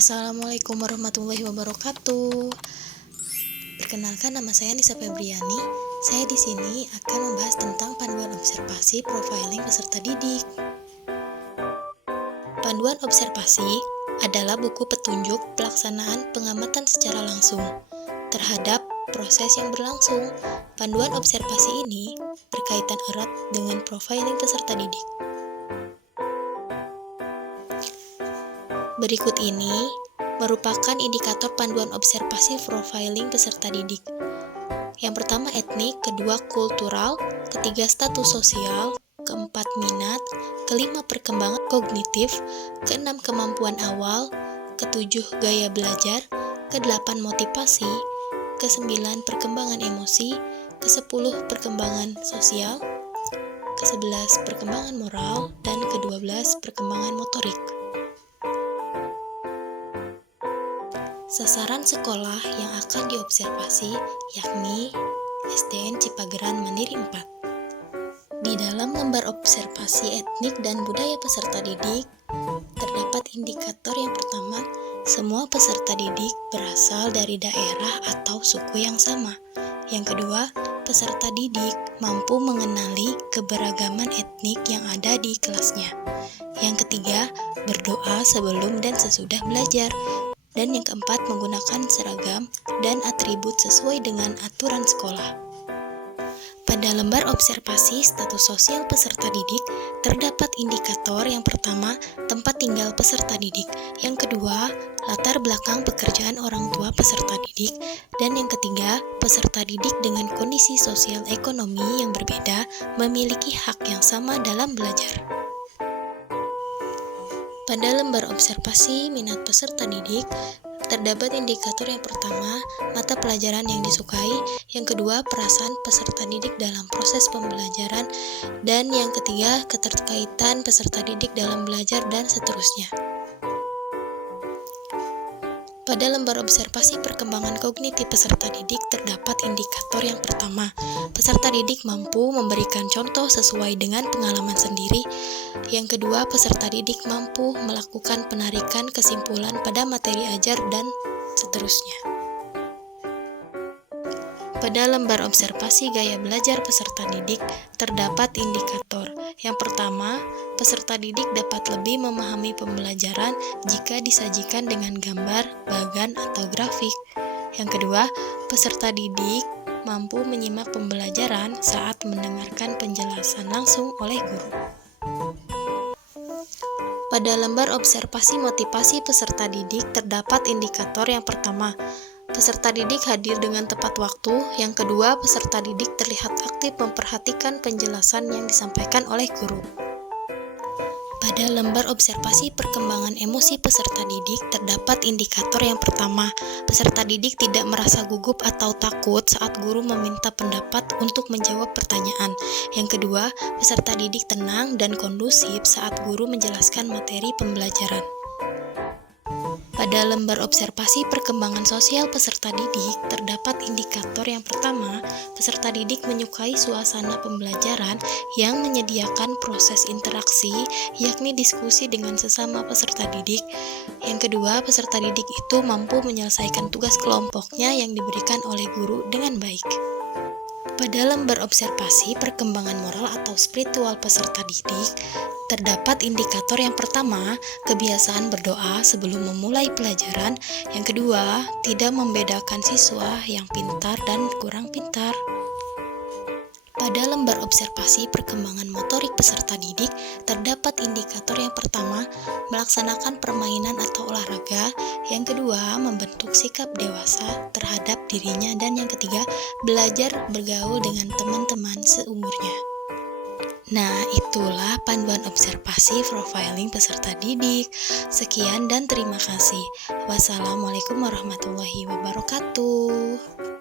Assalamualaikum warahmatullahi wabarakatuh. Perkenalkan, nama saya Nisa Febriani. Saya di sini akan membahas tentang panduan observasi profiling peserta didik. Panduan observasi adalah buku petunjuk pelaksanaan pengamatan secara langsung terhadap proses yang berlangsung. Panduan observasi ini berkaitan erat dengan profiling peserta didik. Berikut ini merupakan indikator panduan observasi profiling peserta didik. Yang pertama etnik, kedua kultural, ketiga status sosial, keempat minat, kelima perkembangan kognitif, keenam kemampuan awal, ketujuh gaya belajar, kedelapan motivasi, kesembilan perkembangan emosi, kesepuluh perkembangan sosial, kesebelas perkembangan moral, dan kedua-belas perkembangan motorik. Sasaran sekolah yang akan diobservasi yakni SDN Cipageran Mandiri 4. Di dalam lembar observasi etnik dan budaya peserta didik, terdapat indikator yang pertama, semua peserta didik berasal dari daerah atau suku yang sama. Yang kedua, peserta didik mampu mengenali keberagaman etnik yang ada di kelasnya. Yang ketiga, berdoa sebelum dan sesudah belajar. Dan yang keempat, menggunakan seragam dan atribut sesuai dengan aturan sekolah. Pada lembar observasi status sosial peserta didik, terdapat indikator yang pertama, tempat tinggal peserta didik. Yang kedua, latar belakang pekerjaan orang tua peserta didik. Dan yang ketiga, peserta didik dengan kondisi sosial ekonomi yang berbeda memiliki hak yang sama dalam belajar. Pada lembar observasi minat peserta didik, terdapat indikator yang pertama, mata pelajaran yang disukai, yang kedua, perasaan peserta didik dalam proses pembelajaran, dan yang ketiga, keterkaitan peserta didik dalam belajar, dan seterusnya. Pada lembar observasi perkembangan kognitif peserta didik, terdapat indikator yang pertama, peserta didik mampu memberikan contoh sesuai dengan pengalaman sendiri. Yang kedua, peserta didik mampu melakukan penarikan kesimpulan pada materi ajar dan seterusnya. Pada lembar observasi gaya belajar peserta didik, terdapat indikator. Yang pertama, peserta didik dapat lebih memahami pembelajaran jika disajikan dengan gambar, bagan, atau grafik. Yang kedua, peserta didik mampu menyimak pembelajaran saat mendengarkan penjelasan langsung oleh guru. Pada lembar observasi motivasi peserta didik, terdapat indikator yang pertama, peserta didik hadir dengan tepat waktu. Yang kedua, peserta didik terlihat aktif memperhatikan penjelasan yang disampaikan oleh guru. Pada lembar observasi perkembangan emosi peserta didik, terdapat indikator yang pertama, peserta didik tidak merasa gugup atau takut saat guru meminta pendapat untuk menjawab pertanyaan. Yang kedua, peserta didik tenang dan kondusif saat guru menjelaskan materi pembelajaran. Pada lembar observasi perkembangan sosial peserta didik, terdapat indikator yang pertama, peserta didik menyukai suasana pembelajaran yang menyediakan proses interaksi, yakni diskusi dengan sesama peserta didik. Yang kedua, peserta didik itu mampu menyelesaikan tugas kelompoknya yang diberikan oleh guru dengan baik. Pada lembar observasi perkembangan moral atau spiritual peserta didik, terdapat indikator yang pertama, kebiasaan berdoa sebelum memulai pelajaran. Yang kedua, tidak membedakan siswa yang pintar dan kurang pintar. Pada lembar observasi perkembangan motorik peserta didik, terdapat indikator yang pertama, melaksanakan permainan atau olahraga. Yang kedua, membentuk sikap dewasa terhadap dirinya. Dan yang ketiga, belajar bergaul dengan teman-teman seumurnya. Nah, itulah panduan observasi profiling peserta didik. Sekian dan terima kasih. Wassalamualaikum warahmatullahi wabarakatuh.